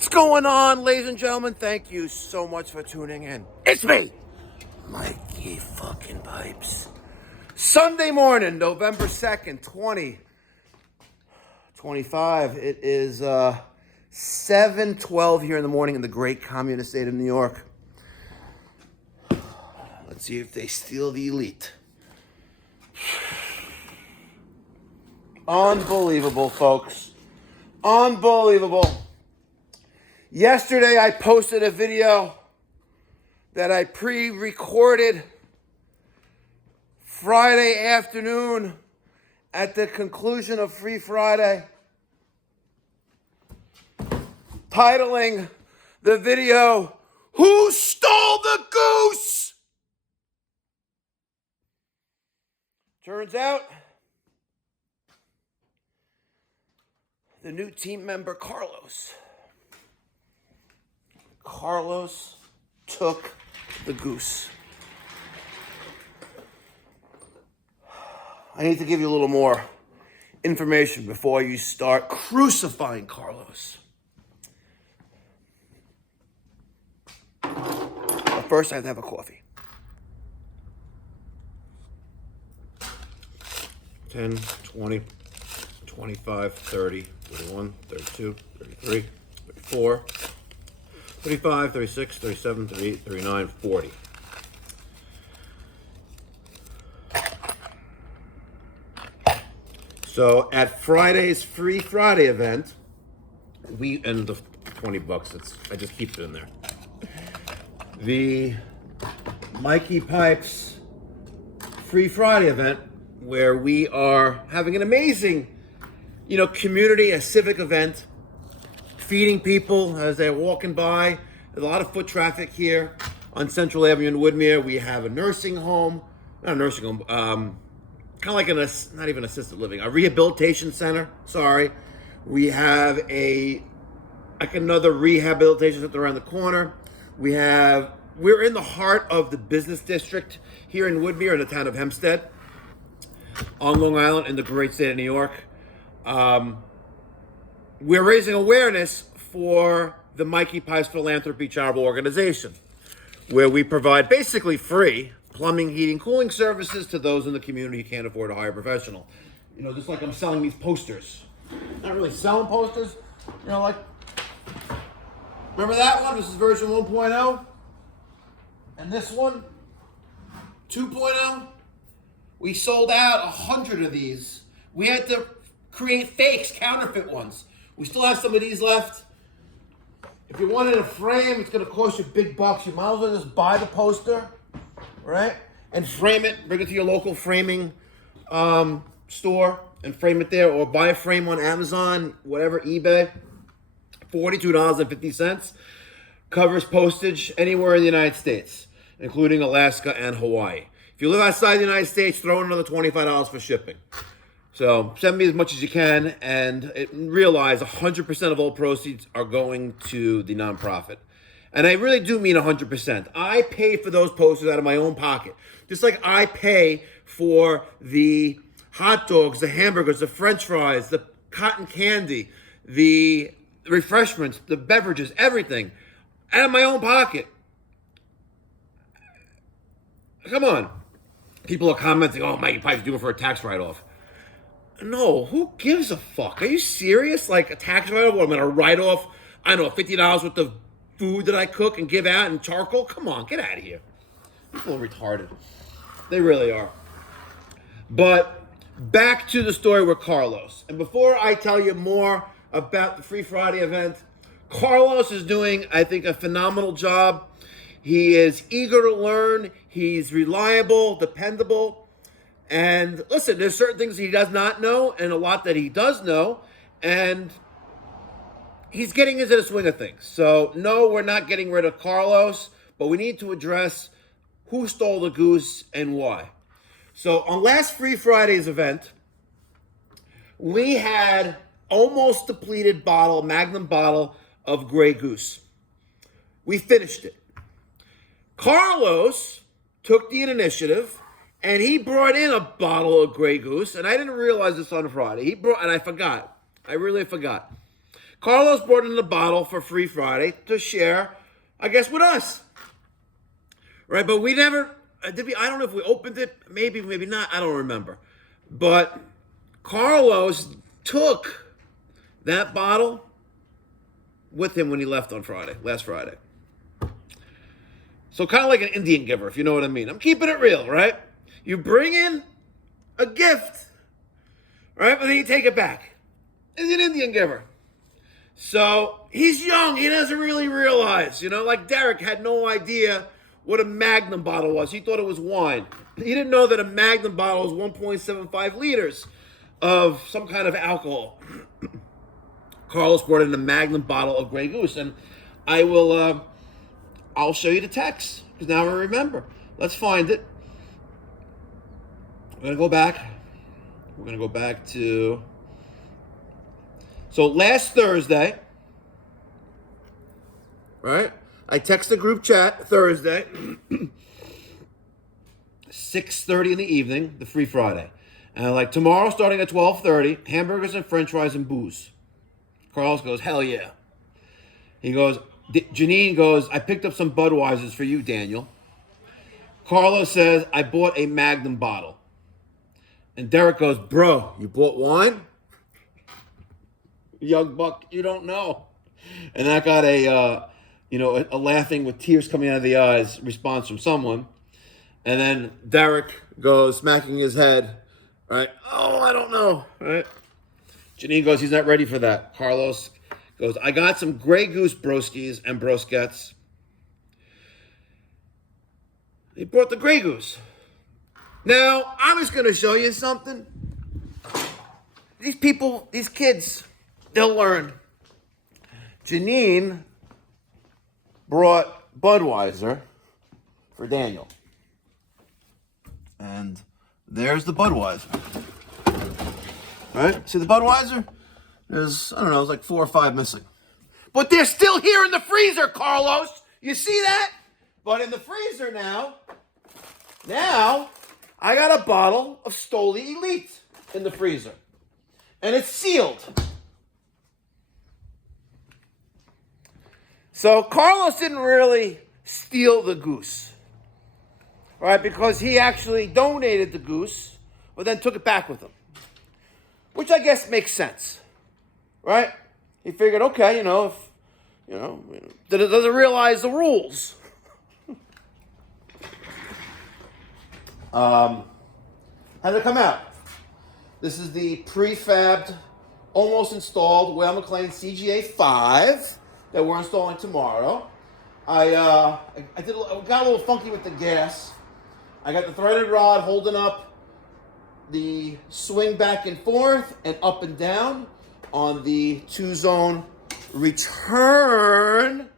What's going on, ladies and gentlemen? Thank you so much for tuning in. It's me, Mikey fucking Pipes. Sunday morning, November 2nd, 2025. It is 7:12 here in the morning in the great communist state of New York. Let's see if they steal the elite. Unbelievable, folks. Unbelievable. Yesterday, I posted a video that I pre-recorded Friday afternoon at the conclusion of Free Friday, titling the video, "Who Stole the Goose?" Turns out, the new team member, Carlos took the goose. I need to give you a little more information before you start crucifying Carlos. But first, I have to have a coffee. 10, 20, 25, 30, 31, 32, 33, 34, 35, 36, 37, 38, 39, 40. So at Friday's Free Friday event, and the $20, I just keep it in there. The Mikey Pipes Free Friday event, where we are having an amazing, community, a civic event, feeding people as they're walking by. There's a lot of foot traffic here on Central Avenue in Woodmere. We have a nursing home, not a nursing home, kind of like not even assisted living, a rehabilitation center, sorry. We have another rehabilitation center around the corner. We're in the heart of the business district here in Woodmere in the town of Hempstead on Long Island in the great state of New York. We're raising awareness for the Mikey Pipes Philanthropy charitable organization, where we provide basically free plumbing, heating, cooling services to those in the community who can't afford to hire a professional. Just like I'm selling these posters. Not really selling posters, remember that one? This is version 1.0. And this one, 2.0. We sold out 100 of these. We had to create fakes, counterfeit ones. We still have some of these left. If you want it in a frame, it's going to cost you big bucks. You might as well just buy the poster, right? And frame it, bring it to your local framing store and frame it there, or buy a frame on Amazon, whatever, eBay. $42.50. Covers postage anywhere in the United States, including Alaska and Hawaii. If you live outside the United States, throw in another $25 for shipping. So send me as much as you can, and realize 100% of all proceeds are going to the nonprofit. And I really do mean 100%. I pay for those posters out of my own pocket. Just like I pay for the hot dogs, the hamburgers, the french fries, the cotton candy, the refreshments, the beverages, everything out of my own pocket. Come on. People are commenting, "Oh, Mikey Pipes doing it for a tax write-off." No, who gives a fuck? Are you serious? Like a tax write-off? What, I'm going to write off, $50 worth of food that I cook and give out in charcoal? Come on, get out of here. People are retarded. They really are. But back to the story with Carlos. And before I tell you more about the Free Friday event, Carlos is doing, I think, a phenomenal job. He is eager to learn. He's reliable, dependable. And listen, there's certain things he does not know and a lot that he does know. And he's getting into the swing of things. So, no, we're not getting rid of Carlos, but we need to address who stole the goose and why. So, on last Free Friday's event, we had almost depleted Magnum bottle of Grey Goose. We finished it. Carlos took the initiative, and he brought in a bottle of Grey Goose, and I didn't realize this on Friday. And I forgot. I really forgot. Carlos brought in the bottle for Free Friday to share, I guess, with us. Right? But we never, did we? I don't know if we opened it. Maybe, maybe not. I don't remember. But Carlos took that bottle with him when he left on Friday, last Friday. So kind of like an Indian giver, if you know what I mean. I'm keeping it real, right? You bring in a gift, right? But then you take it back. He's an Indian giver. So he's young. He doesn't really realize, like Derek had no idea what a Magnum bottle was. He thought it was wine. He didn't know that a Magnum bottle is 1.75 liters of some kind of alcohol. Carlos brought in a Magnum bottle of Grey Goose, and I'll show you the text, because now I remember. Let's find it. We're going to go back. We're going to go back to... So last Thursday, right? I text the group chat Thursday, 6:30 in the evening, the Free Friday. And I'm like, tomorrow starting at 12:30, hamburgers and french fries and booze. Carlos goes, hell yeah. He goes, Janine goes, I picked up some Budweisers for you, Daniel. Carlos says, I bought a Magnum bottle. And Derek goes, bro, you bought wine? Young buck, you don't know. And that got a laughing with tears coming out of the eyes response from someone. And then Derek goes, smacking his head, right? Oh, I don't know, right? Janine goes, he's not ready for that. Carlos goes, I got some Grey Goose broskies and broskettes. He brought the Grey Goose. Now, I'm just going to show you something. These people, these kids, they'll learn. Janine brought Budweiser for Daniel. And there's the Budweiser. Right? See the Budweiser? There's, I don't know, there's like 4 or 5 missing. But they're still here in the freezer, Carlos. You see that? But in the freezer now, I got a bottle of Stoli Elite in the freezer. And it's sealed. So Carlos didn't really steal the goose. Right? Because he actually donated the goose, but then took it back with him. Which I guess makes sense. Right? He figured, okay, doesn't realize the rules. How did it come out? This is the prefabbed, almost installed Weil-McLain CGA5 that we're installing tomorrow. I got a little funky with the gas. I got the threaded rod holding up the swing back and forth and up and down on the 2-zone return.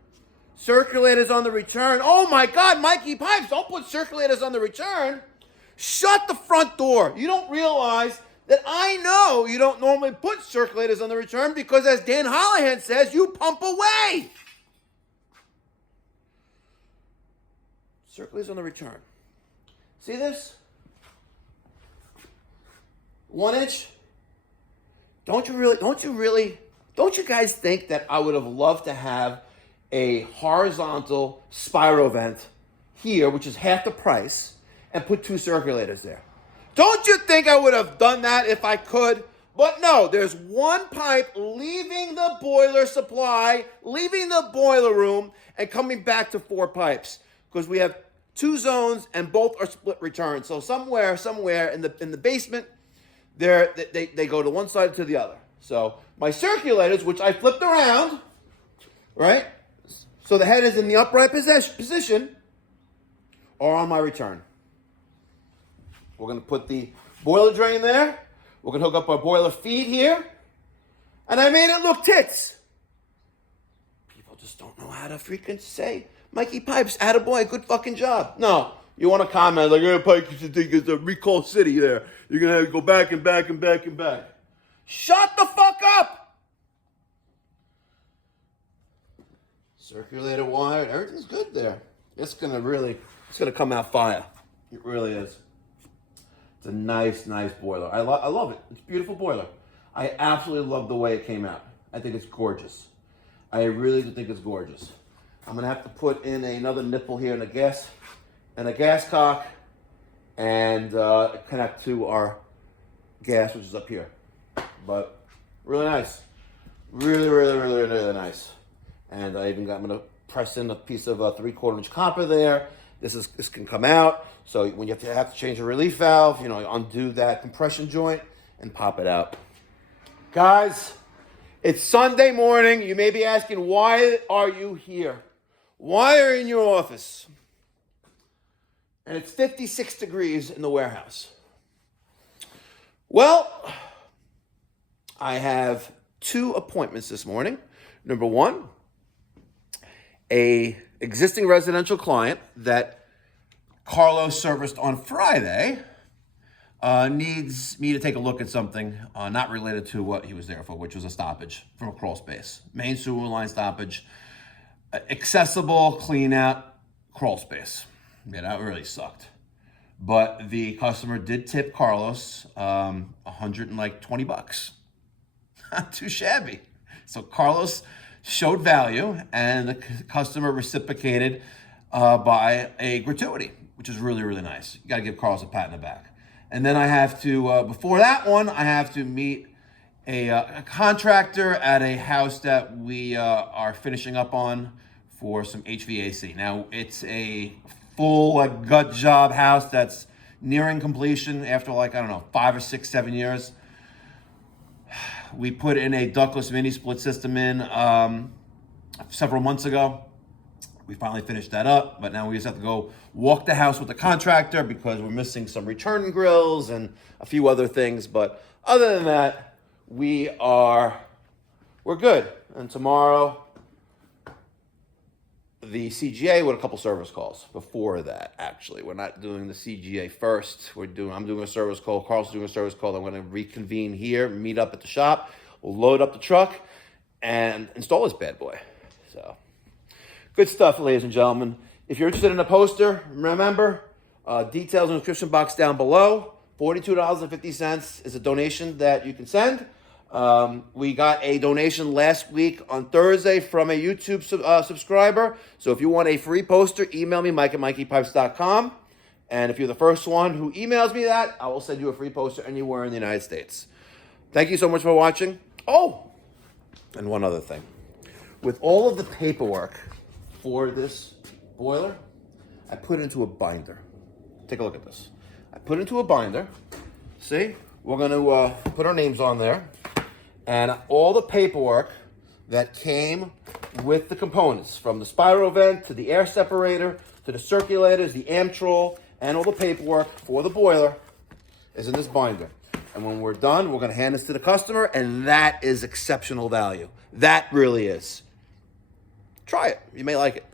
Circulators on the return. Oh my God, Mikey Pipes, don't put circulators on the return. Shut the front door. You don't realize that I know you don't normally put circulators on the return because, as Dan Holohan says, you pump away. Circulators on the return. See this? 1 inch. Don't you guys think that I would have loved to have a horizontal spiral vent here, which is half the price, and put 2 circulators there? Don't you think I would have done that if I could? But no, there's 1 pipe leaving the boiler supply, leaving the boiler room, and coming back to 4 pipes. Because we have 2 zones and both are split return. So somewhere in the basement, they go to one side to the other. So my circulators, which I flipped around, right? So the head is in the upright position, are on my return. We're going to put the boiler drain there. We're going to hook up our boiler feed here. And I made it look tits. People just don't know how to freaking say, Mikey Pipes, attaboy, good fucking job. No, you want to comment like, Pike, you should think it's a recall city there. You're going to have to go back and back and back and back. Shut the fuck up. Circulator wired, everything's good there. It's going to come out fire. It really is. It's a nice boiler. I love it. It's a beautiful boiler. I absolutely love the way it came out. I think it's gorgeous. I really do think it's gorgeous. I'm gonna have to put in another nipple here and a gas cock, and connect to our gas, which is up here. But really nice, really nice. And I'm gonna press in a piece of 3/4 inch copper there. This can come out. So when you have to change a relief valve, you undo that compression joint and pop it out. Guys, it's Sunday morning. You may be asking, why are you here? Why are you in your office? And it's 56 degrees in the warehouse. Well, I have 2 appointments this morning. Number 1, a existing residential client that Carlos serviced on Friday needs me to take a look at something not related to what he was there for, which was a stoppage from a crawl space. Main sewer line stoppage, accessible, clean out, crawl space. Yeah, that really sucked. But the customer did tip Carlos $120. Not too shabby. So Carlos showed value, and the customer reciprocated by a gratuity, which is really nice. You got to give Carlos a pat in the back. And then I have to, before that one, I have to meet a contractor at a house that we are finishing up on for some HVAC. Now, it's a full gut job house that's nearing completion after 5 or 6, 7 years. We put in a ductless mini split system in several months ago. We finally finished that up, but now we just have to go walk the house with the contractor because we're missing some return grills and a few other things. But other than that, we're good. And tomorrow, the CGA with a couple service calls. Before that, actually, we're not doing the CGA first. I'm doing a service call. Carl's doing a service call. I'm going to reconvene here, meet up at the shop. We'll load up the truck and install this bad boy. So, good stuff, ladies and gentlemen. If you're interested in a poster, remember, details in the description box down below. $42.50 is a donation that you can send. We got a donation last week on Thursday from a YouTube subscriber. So if you want a free poster, email me, mike@mikeypipes.com. And if you're the first one who emails me that, I will send you a free poster anywhere in the United States. Thank you so much for watching. Oh, and one other thing. With all of the paperwork for this boiler, I put it into a binder. Take a look at this. I put it into a binder. See? We're going to put our names on there. And all the paperwork that came with the components, from the spiral vent to the air separator to the circulators, the Amtrol, and all the paperwork for the boiler is in this binder. And when we're done, we're going to hand this to the customer, and that is exceptional value. That really is. Try it. You may like it.